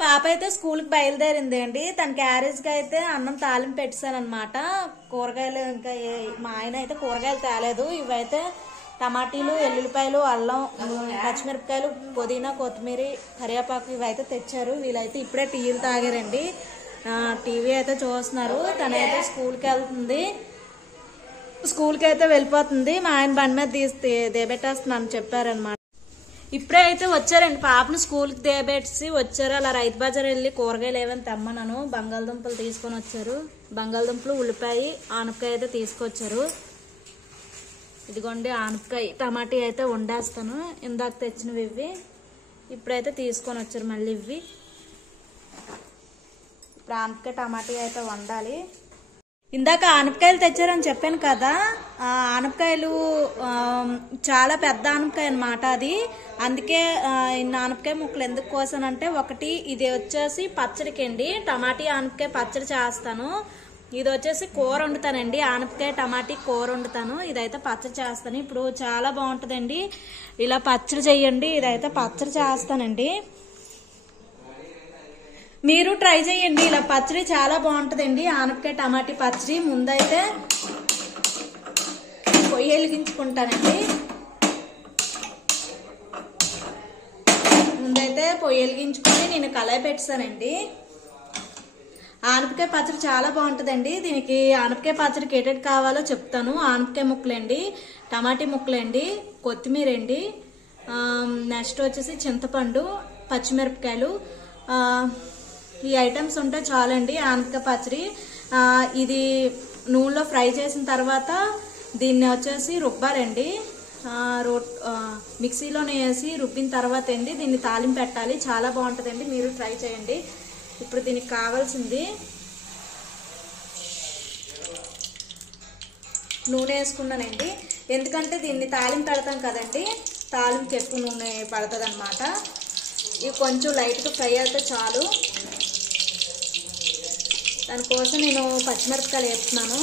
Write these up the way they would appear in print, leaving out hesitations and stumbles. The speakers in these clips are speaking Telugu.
పాప అయితే స్కూల్ కి బయలుదేరింది అండి. తన క్యారేజ్ కి అయితే అన్నం తాలింపు పెట్టాను అనమాట. కూరగాయలు ఇంకా మా ఆయన అయితే కూరగాయలు తేలేదు. ఇవైతే టమాటీలు, ఎల్లుల్లిపాయలు, అల్లం, పచ్చిమిరపకాయలు, పుదీనా, కొత్తిమీర, కరివేపాకు ఇవైతే తెచ్చారు. వీళ్ళైతే ఇప్పుడే టీలు తాగారండి. టీవీ అయితే చూస్తున్నారు. తనైతే స్కూల్కి వెళ్తుంది. స్కూల్కి అయితే వెళ్ళిపోతుంది. మా ఆయన బండి మీద దేబెట్టేస్తున్నాను చెప్పారనమాట. ఇప్పుడే అయితే వచ్చారండి. పాపను స్కూల్కి దేబెట్టి వచ్చారు. అలా రైతు బజార్ వెళ్ళి కూరగాయలు ఏమైనా తెమ్మన్నాను. బంగాళదుంపలు తీసుకొని వచ్చారు. బంగాళదుంపలు, ఉల్లిపాయ, ఆనపకాయ అయితే తీసుకొచ్చారు. ఇదిగోండి ఆనపకాయ, టమాటీ అయితే వండేస్తాను. ఇందాక తెచ్చినవి ఇవి. ఇప్పుడైతే తీసుకొని వచ్చారు మళ్ళీ ఇవి. ఇప్పుడు ఆనపకాయ, టమాటీ అయితే వండాలి. ఇందాక ఆనపకాయలు తెచ్చారని చెప్పాను కదా. ఆనపకాయలు చాలా పెద్ద ఆనపకాయ అనమాట అది. అందుకే ఇన్ని ఆనపకాయ ముక్కలు ఎందుకు కోసానంటే, ఒకటి ఇది వచ్చేసి పచ్చడికి అండి, టమాటీ ఆనపకాయ పచ్చడి చేస్తాను. ఇది వచ్చేసి కూర వండుతానండి, ఆనపకాయ టమాటీ కూర వండుతాను. ఇదైతే పచ్చడి చేస్తాను. ఇప్పుడు చాలా బాగుంటుందండి. ఇలా పచ్చడి చెయ్యండి. ఇదైతే పచ్చడి చేస్తానండి. మీరు ట్రై చేయండి. ఇలా పచ్చడి చాలా బాగుంటుందండి, ఆనపకాయ టమాటీ పచ్చడి. ముందైతే పొయ్యి వెలిగించుకుంటానండి. ముందైతే పొయ్యి వెలిగించుకొని నేను కళాయి పెట్టానండి. ఆనపకాయ పచ్చడి చాలా బాగుంటుందండి. దీనికి ఆనపకాయ పచ్చడికి ఏటేటి కావాలో చెప్తాను. ఆనపకాయ ముక్కలండి, టమాటీ ముక్కలండి, కొత్తిమీర అండి, నెక్స్ట్ వచ్చేసి చింతపండు, పచ్చిమిరపకాయలు, ఈ ఐటమ్స్ ఉంటే చాలండి ఆనపకాయ పచ్చడి. ఇది నూనెలో ఫ్రై చేసిన తర్వాత దీన్ని వచ్చేసి రుబ్బాలండి. మిక్సీలోనే వేసి రుబ్బిన తర్వాత అండి దీన్ని తాలింపు పెట్టాలి. చాలా బాగుంటుందండి. మీరు ట్రై చేయండి. ఇప్పుడు దీనికి కావాల్సింది నూనె వేసుకున్నానండి. ఎందుకంటే దీన్ని తాలింపు పెడతాం కదండి, తాలింపుకి ఎక్కువ నూనె పడుతుంది అనమాట. ఇవి కొంచెం లైట్గా ఫ్రై అయితే చాలు. దానికోసం నేను పచ్చిమిరపకాయలు వేస్తున్నాను.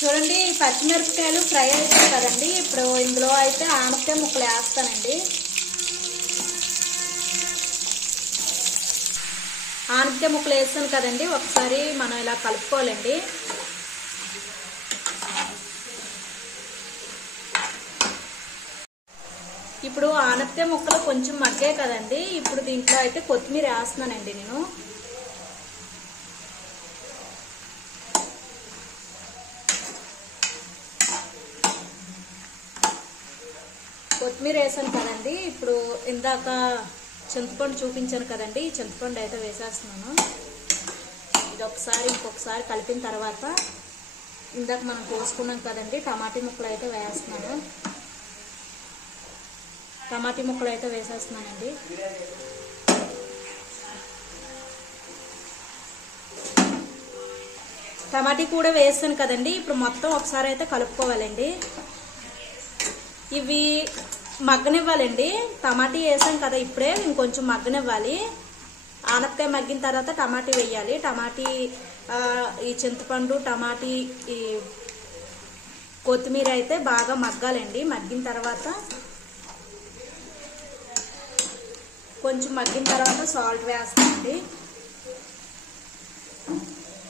చూడండి, పచ్చిమిరపకాయలు ఫ్రై అవుతాయి కదండి. ఇప్పుడు ఇందులో అయితే ఆనపకాయ ముక్కలు వేస్తానండి. ఆనపకాయ ముక్కలు వేస్తాను కదండి, ఒకసారి మనం ఇలా కలుపుకోవాలండి. ఇప్పుడు ఆనపకాయ ముక్కలు కొంచెం మగ్గాయి కదండి. ఇప్పుడు దీంట్లో అయితే కొత్తిమీర వేస్తున్నానండి నేను. కొత్తిమీర వేసాను కదండి. ఇప్పుడు ఇందాక చింతపండు చూపించాను కదండి, ఈ చింతపండు అయితే వేసేస్తున్నాను. ఇది ఒకసారి ఇంకొకసారి కలిపిన తర్వాత ఇందాక మనం కోసుకున్నాం కదండి టమాటీ ముక్కలు అయితే వేస్తున్నాను. టమాటీ ముక్కలు అయితే వేసేస్తున్నానండి. టమాటీ కూడా వేస్తాను కదండి. ఇప్పుడు మొత్తం ఒకసారి అయితే కలుపుకోవాలండి. ఇవి మగ్గనివ్వాలండి. టమాటీ వేసాం కదా ఇప్పుడే, ఇంకొంచెం మగ్గనివ్వాలి. ఆనపకాయ మగ్గిన తర్వాత టమాటీ వేయాలి. టమాటీ, ఈ చింతపండు, టమాటీ, ఈ కొత్తిమీర అయితే బాగా మగ్గాలండి. మగ్గిన తర్వాత కొంచెం మగ్గిన తర్వాత సాల్ట్ వేస్తానండి.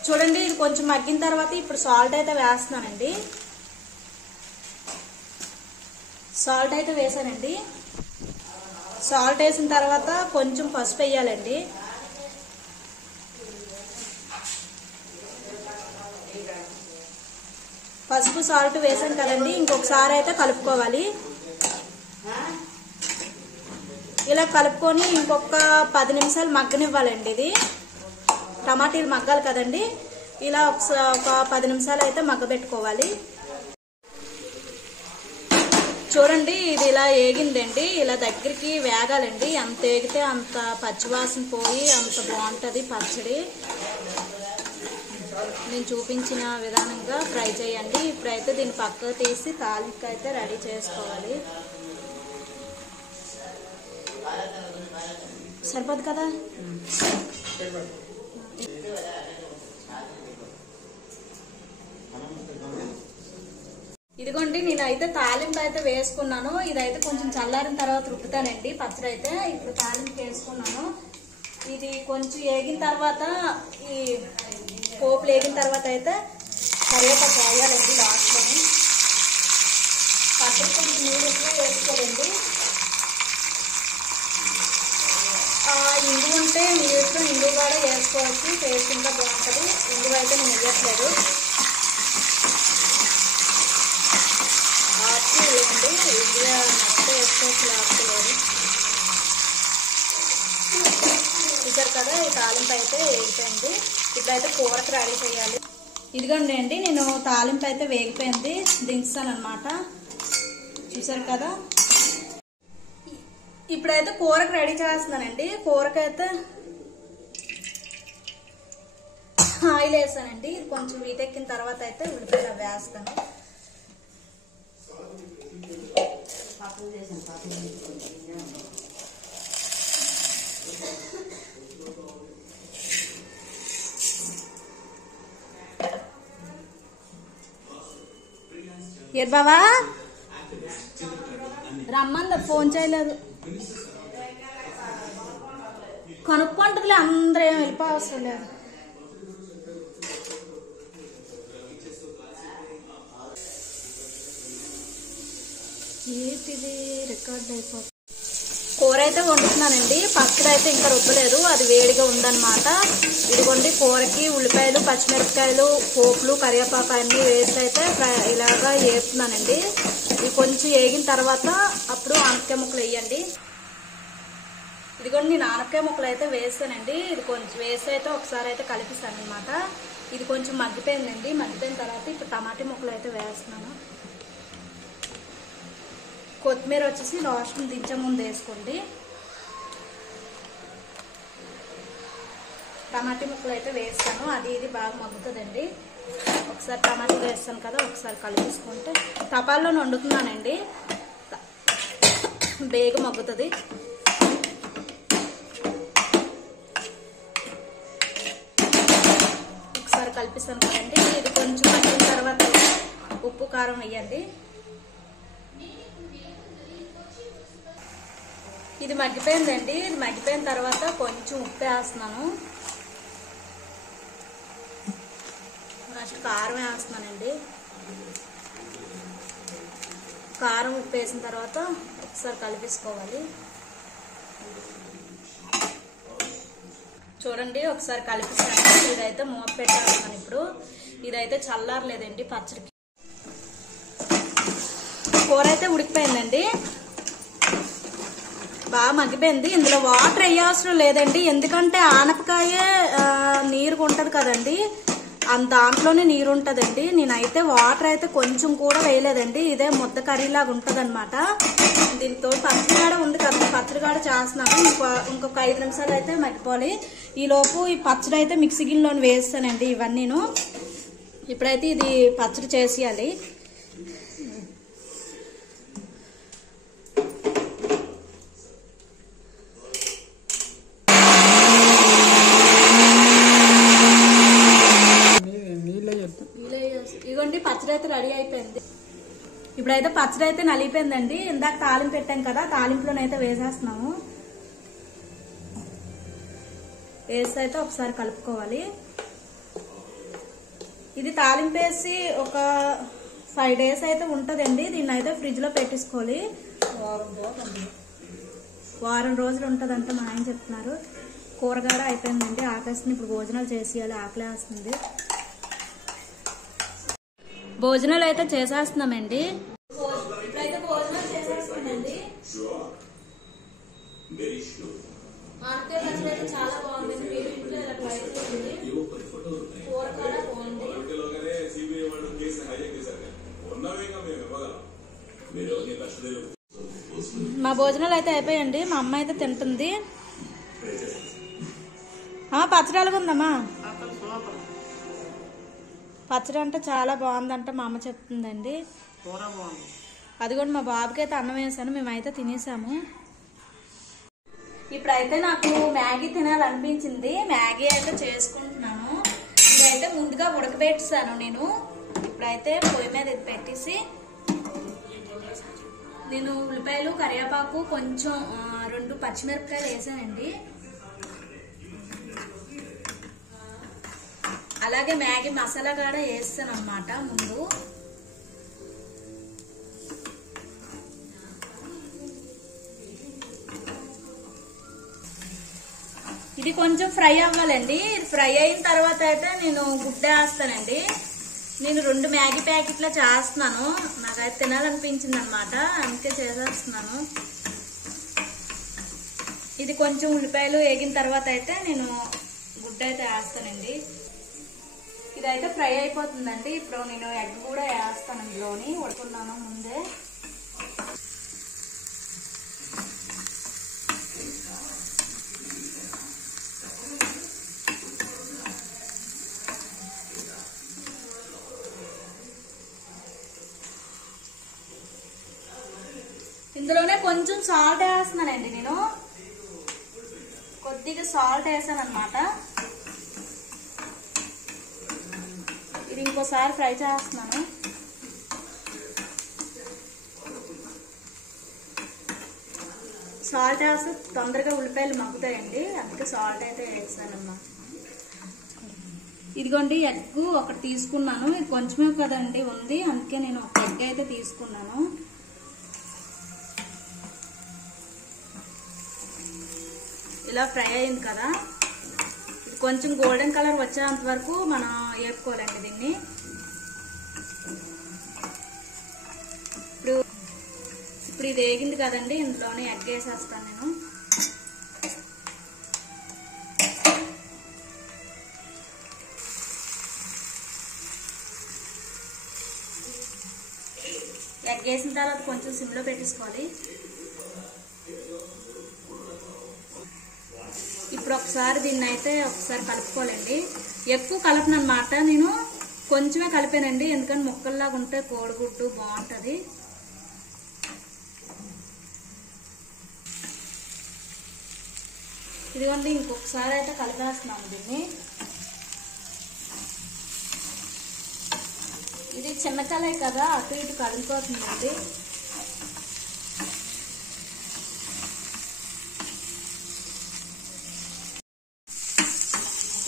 చూడండి, ఇది కొంచెం మగ్గిన తర్వాత ఇప్పుడు సాల్ట్ అయితే వేస్తున్నానండి. సాల్ట్ అయితే వేసానండి. సాల్ట్ వేసిన తర్వాత కొంచెం పసుపు వేయాలండి. పసుపు సాల్ట్ వేసాను కదండి, ఇంకొకసారి అయితే కలుపుకోవాలి. ఇలా కలుపుకొని ఇంకొక 10 నిమిషాలు మగ్గనివ్వాలండి. ఇది టమాటీలు మగ్గాలి కదండి. ఇలా ఒక 10 నిమిషాలు అయితే మగ్గబెట్టుకోవాలి. చూడండి, ఇది ఇలా ఏగిందండి. ఇలా దగ్గరికి వేగాలండి. ఎంత ఏగితే అంత పచ్చివాసన పోయి అంత బాగుంటుంది పచ్చడి. నేను చూపించిన విధానంగా ఫ్రై చేయండి. ఇప్పుడైతే దీన్ని పక్కకు తీసి తాలింపు అయితే రెడీ చేసుకోవాలి. సరిపోదు కదా. ఇదిగోండి నేనైతే తాలింపు అయితే వేసుకున్నాను. ఇదైతే కొంచెం చల్లారిన తర్వాత రుబ్బుతానండి పచ్చడి అయితే. ఇప్పుడు తాలింపు వేసుకున్నాను. ఇది కొంచెం వేగిన తర్వాత ఈ పోపులు వేగిన తర్వాత అయితే కరివేపాకు వేయాలండి లాస్ట్లోని. పచ్చడి కొంచెం నీళ్ళుగా వేసుకోవాలండి. ఇంగు ఉంటే నీళ్ళు ఇంగు కూడా వేసుకోవచ్చు, టేస్ట్ ఇంకా బాగుంటుంది. ఇంగు అయితే నేను వేయట్లేదు. ఆకు వేయండి, ఇండియా నచ్చ వేసుకోవచ్చు ఆకులేదు. చూసారు కదా ఈ తాలింపు అయితే వేగిపోయింది. ఇప్పుడైతే కూరకు రెడీ చేయాలి. ఇదిగోండి అండి నేను తాలింపు అయితే వేగిపోయింది, దించుతాను అనమాట. చూసారు కదా ఇప్పుడైతే కూరకు రెడీ చేస్తున్నానండి. కూరకైతే ఆయిల్ వేసానండి. ఇది కొంచెం వీటెక్కిన తర్వాత అయితే ఉల్లిపాయలు వేస్తాను. ఏ బావా రమ్మంది, ఫోన్ చేయలేదు. కనుక్కుంటుందిలే, అందరూ ఏం వెళ్ళిపోవసరం లేదు. ఏంటిది రికార్డ్ అయిపోతుంది. కూర అయితే వండుతున్నానండి. పచ్చడి అయితే ఇంకా రుబ్బలేదు, అది వేడిగా ఉందన్నమాట. ఇదిగోండి కూరకి ఉల్లిపాయలు, పచ్చిమిరపకాయలు, పోపులు, కరివేపాకు అన్ని వేసి అయితే ఇలాగా వేస్తున్నానండి. ఇది కొంచెం వేగిన తర్వాత అప్పుడు ఆనపకాయ ముక్కలు వేయండి. ఇదిగోండి నేను ఆనపకాయ ముక్కలు అయితే వేస్తానండి. ఇది కొంచెం వేసి అయితే ఒకసారి అయితే కలిపిస్తాను అనమాట. ఇది కొంచెం మగ్గిపోయిందండి. మగ్గిపోయిన తర్వాత ఇప్పుడు టమాటా ముక్కలు అయితే వేస్తున్నాను. కొత్తిమీర వచ్చేసి లాస్ట్ దించే ముందు వేసుకోండి. టమాటా ముక్కలు అయితే వేస్తాను, అది ఇది బాగా మగ్గుతుందండి. ఒకసారి టమాటాలు వేస్తాను కదా, ఒకసారి కలిపేసుకుంటే తపాల్లో వండుతున్నానండి, బేగ మగ్గుతుంది. ఒకసారి కలిపిస్తాను కదండి. ఇది కొంచెం మగ్గిన తర్వాత ఉప్పు కారం వేయండి. ఇది మగ్గిపోయిందండి. ఇది మగ్గిపోయిన తర్వాత కొంచెం ఉప్పు వేస్తున్నాను. నెక్స్ట్ కారం వేస్తున్నానండి. కారం ఉప్పు వేసిన తర్వాత ఒకసారి కలిపేసుకోవాలి. చూడండి ఒకసారి కలిపిస్తాను. ఇదైతే మూత పెట్టేస్తున్నాను. ఇప్పుడు ఇదైతే చల్లారలేదండి పచ్చడికి. కూర అయితే ఉడికిపోయిందండి, బాగా మగ్గిపోయింది. ఇందులో వాటర్ వేయవసరం లేదండి, ఎందుకంటే ఆనపకాయ నీరు ఉంటుంది కదండి, దాంట్లోనే నీరు ఉంటుందండి. నేనైతే వాటర్ అయితే కొంచెం కూడా వేయలేదండి. ఇదే ముద్ద కర్రీలాగా ఉంటుంది అనమాట. దీంతో పచ్చడిగాడ ఉంది కదా, పచ్చడిగాడ చేస్తున్నాను. ఇంకొక 5 నిమిషాలు అయితే మగ్గిపోవాలి. ఈలోపు ఈ పచ్చడి అయితే మిక్సీ గిన్నెలోని వేస్తానండి ఇవన్నీను. ఇప్పుడైతే ఇది పచ్చడి చేసేయాలి. ఇదిగోండి పచ్చడి అయితే రెడీ అయిపోయింది. ఇప్పుడైతే పచ్చడి అయితే నలిగిపోయిందండి. ఇందాక తాలింపు పెట్టాం కదా, తాలింపులోనైతే వేసేస్తున్నాము. వేసి అయితే ఒకసారి కలుపుకోవాలి. ఇది తాలింపు వేసి ఒక 5 days అయితే ఉంటుందండి. దీన్ని అయితే ఫ్రిడ్జ్ లో పెట్టేసుకోవాలి. వారం రోజులు ఉంటుందంటే మా ఆయన చెప్తున్నారు. కూరగాడ అయిపోయిందండి, ఆకలిస్తుంది. ఇప్పుడు భోజనాలు చేసేయాలి, ఆకలి వేస్తుంది. భోజనాలు అయితే చేసేస్తున్నామండి. ఇప్పుడైతే భోజనాలు చేసేస్తున్నామండి. మార్కెట్ పచ్చడి అయితే చాలా బాగుంటుంది. మీరు ఇంట్లో ఇలా ట్రై చేయండి. కూర కూడా బాగుంది. మా భోజనాలు అయితే అయిపోయాయండి. మా అమ్మ అయితే తింటుంది. పచ్చడి ఎలాగుందమ్మా? పచ్చడి అంటే చాలా బాగుందంట మా అమ్మ చెప్తుందండి. అది కూడా మా బాబుకి అయితే అన్నం వేసాను, మేమైతే తినేసాము. ఇప్పుడైతే నాకు మ్యాగీ తినాలనిపించింది, మ్యాగీ అయితే చేసుకుంటున్నాను. ఇదైతే ముందుగా ఉడకబెట్టాను నేను. ఇప్పుడైతే పొయ్యి మీద ఇది పెట్టేసి నేను ఉల్లిపాయలు కరివేపాకు కొంచెం 2 పచ్చిమిరపకాయలు వేసానండి. అలాగే మ్యాగీ మసాలా కూడా వేస్తాను అన్నమాట ముందు. ఇది కొంచెం ఫ్రై అవ్వాలండి. ఫ్రై అయిన తర్వాత అయితే నేను గుడ్డ వేస్తానండి. నేను 2 మ్యాగీ ప్యాకెట్ల చేస్తున్నాను, నాకైతే తినాలనిపించింది అనమాట, అందుకే చేసేస్తున్నాను. ఇది కొంచెం ఉల్లిపాయలు వేగిన తర్వాత అయితే నేను గుడ్డ అయితే వేస్తానండి. ఇదైతే ఫ్రై అయిపోతుందండి. ఇప్పుడు నేను ఎగ్ కూడా వేస్తాను, ఇందులోని ఉడుకున్నాను ముందే. ఇందులోనే కొంచెం సాల్ట్ వేస్తున్నానండి. నేను కొద్దిగా సాల్ట్ వేసాను అనమాట. ఇది ఇంకోసారి ఫ్రై చేస్తున్నాను. సాల్ట్ వేస్తే తొందరగా ఉల్లిపాయలు మగ్గుతాయండి, అందుకే సాల్ట్ అయితే వేసానమ్మా. ఇదిగోండి ఎగ్ ఒకటి తీసుకున్నాను. ఇది కొంచెమే కదండి ఉంది, అందుకే నేను ఒక ఎగ్ అయితే తీసుకున్నాను. ఇలా ఫ్రై అయింది కదా, ఇది కొంచెం గోల్డెన్ కలర్ వచ్చేంత వరకు మనం వేపుకోవాలండి దీన్ని. ఇప్పుడు ఇది వేగింది కదండి, ఇందులోనే ఎగ్ వేసేస్తాను నేను. ఎగ్ వేసిన తర్వాత కొంచెం సిమ్లో పెట్టేసుకోవాలి. ఇప్పుడు ఒకసారి దీన్ని అయితే ఒకసారి కలుపుకోవాలండి. ఎక్కువ కలపను అనమాట, నేను కొంచెమే కలిపానండి, ఎందుకంటే ముక్కల్లాగా ఉంటే కోడిగుడ్డు బాగుంటుంది. ఇదిగోండి ఇంకొకసారి అయితే కలిపేస్తున్నాము దీన్ని. ఇది చిన్న కలే కదా, అటు ఇటు కదిలిపోతుందండి.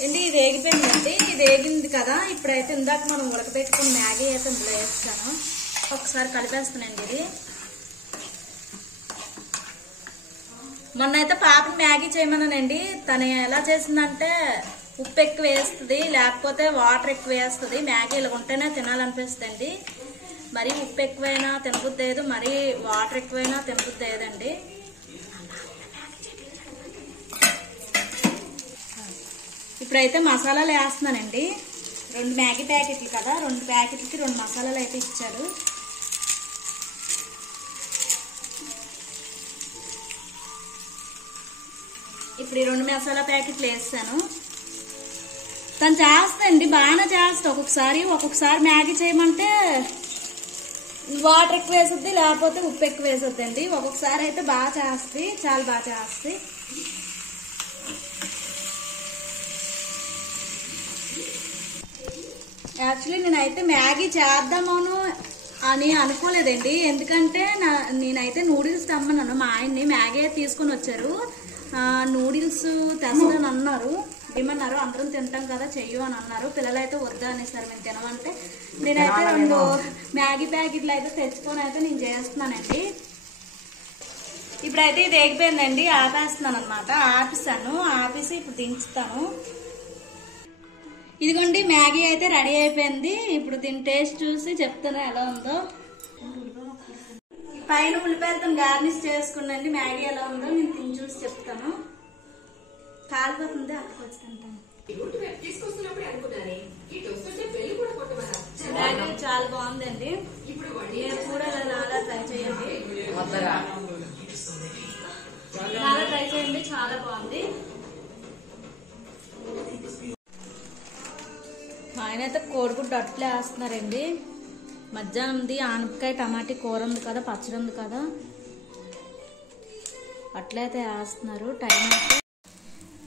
అండి ఇది వేగిపోయిందండి. ఇది వేగింది కదా, ఇప్పుడైతే ఇందాక మనం ఉడకబెట్టుకుని మ్యాగీ అయితే ఇందులో వేస్తాను. ఒకసారి కలిపేస్తానండి. ఇది మొన్న అయితే పాపని మ్యాగీ చేయమన్నానండి. తను ఎలా చేసిందంటే ఉప్పు ఎక్కువ వేస్తుంది, లేకపోతే వాటర్ ఎక్కువ వేస్తుంది. మ్యాగీ ఇలా ఉంటేనే తినాలనిపిస్తుంది. మరీ ఉప్పు ఎక్కువైనా తినబుద్ధి లేదు, మరీ వాటర్ ఎక్కువైనా తినబుద్ధి లేదండి. ఇప్పుడైతే మసాలాలు వేస్తున్నానండి. 2 మ్యాగీ ప్యాకెట్లు కదా, 2 ప్యాకెట్లకి 2 మసాలాలు అయితే ఇచ్చారు. ఇప్పుడు ఈ 2 మసాలా ప్యాకెట్లు వేస్తాను. తను చేస్తాండి, బాగానే చేస్తా. ఒక్కొక్కసారి మ్యాగీ చేయమంటే వాటర్ ఎక్కువ వేస్తుంది, లేకపోతే ఉప్పు ఎక్కువ వేస్తుందండి. ఒక్కొక్కసారి అయితే బాగా చేస్తుంది, చాలా బాగా చేస్తుంది. యాక్చువల్లీ నేనైతే మ్యాగీ చేద్దామను అని అనుకోలేదండి, ఎందుకంటే నేనైతే నూడిల్స్ తెమ్మన్నాను. మా ఆయన్ని మ్యాగీ తీసుకొని వచ్చారు, నూడిల్స్ తెస్తాను అన్నారు, ఏమన్నారు అందరం తింటాం కదా చెయ్యు అని అన్నారు. పిల్లలు అయితే వద్దా అనేసారు మేము తినమంటే. నేనైతే 2 మ్యాగీ ప్యాకెట్లు అయితే తెచ్చుకొని అయితే నేను చేస్తున్నానండి. ఇప్పుడైతే ఇది వేగిపోయిందండి, ఆపేస్తున్నాను అనమాట. ఆపేసి ఇప్పుడు దించుతాను. ఇదిగోండి మ్యాగీ అయితే రెడీ అయిపోయింది. ఇప్పుడు దీని టేస్ట్ చూసి చెప్తాను ఎలా ఉందో. పైన ఉల్లిపాయలతో గార్నిష్ చేసుకున్నాండి. మ్యాగీ ఎలా ఉందో నేను తిని చూసి చెప్తాను. కాలిపోతుంది, అక్కడికి వచ్చి తింటాను. మ్యాగీ చాలా బాగుందండి, మీరు కూడా నాలా ట్రై చేయండి. చాలా బాగుంది. ఆయన అయితే కోడిగుడ్డు అట్లే వేస్తున్నారండి. మధ్యాహ్నంది ఆనపకాయ టమాటీ కూర ఉంది కదా, పచ్చడి ఉంది కదా, అట్లయితే వేస్తున్నారు. టైం అయితే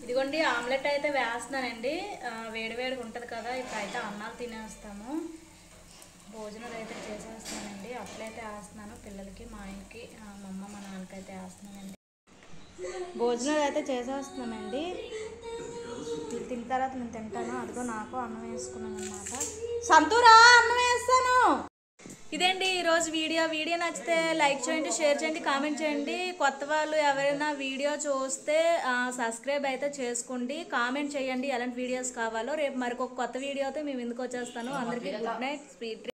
ఇదిగోండి ఆమ్లెట్ అయితే వేస్తున్నానండి. వేడివేడిగా ఉంటుంది కదా, ఇప్పుడైతే అన్నాలు తినేస్తాము. భోజనాలు అయితే చేసేస్తున్నానండి. అట్లయితే వేస్తున్నాను పిల్లలకి, మా ఆయనకి, మా అమ్మ మా నాన్నకైతే వేస్తున్నానండి. భోజనాలు అయితే చేసేస్తున్నానండి. తిన్న తర్వాత నేను తింటాను. అదిగో నాకు అన్నం వేసుకున్నాను అనమాట. సంతూరా అన్నం వేస్తాను. ఇదేంటి ఈరోజు వీడియో నచ్చితే లైక్ చేయండి, షేర్ చేయండి, కామెంట్ చేయండి. కొత్త వాళ్ళు ఎవరైనా వీడియో చూస్తే సబ్స్క్రైబ్ అయితే చేసుకోండి, కామెంట్ చేయండి ఎలాంటి వీడియోస్ కావాలో. రేపు మరికొక కొత్త వీడియోతో మేము ఎందుకు వచ్చేస్తాను. అందరికీ గుడ్ నైట్, స్వీట్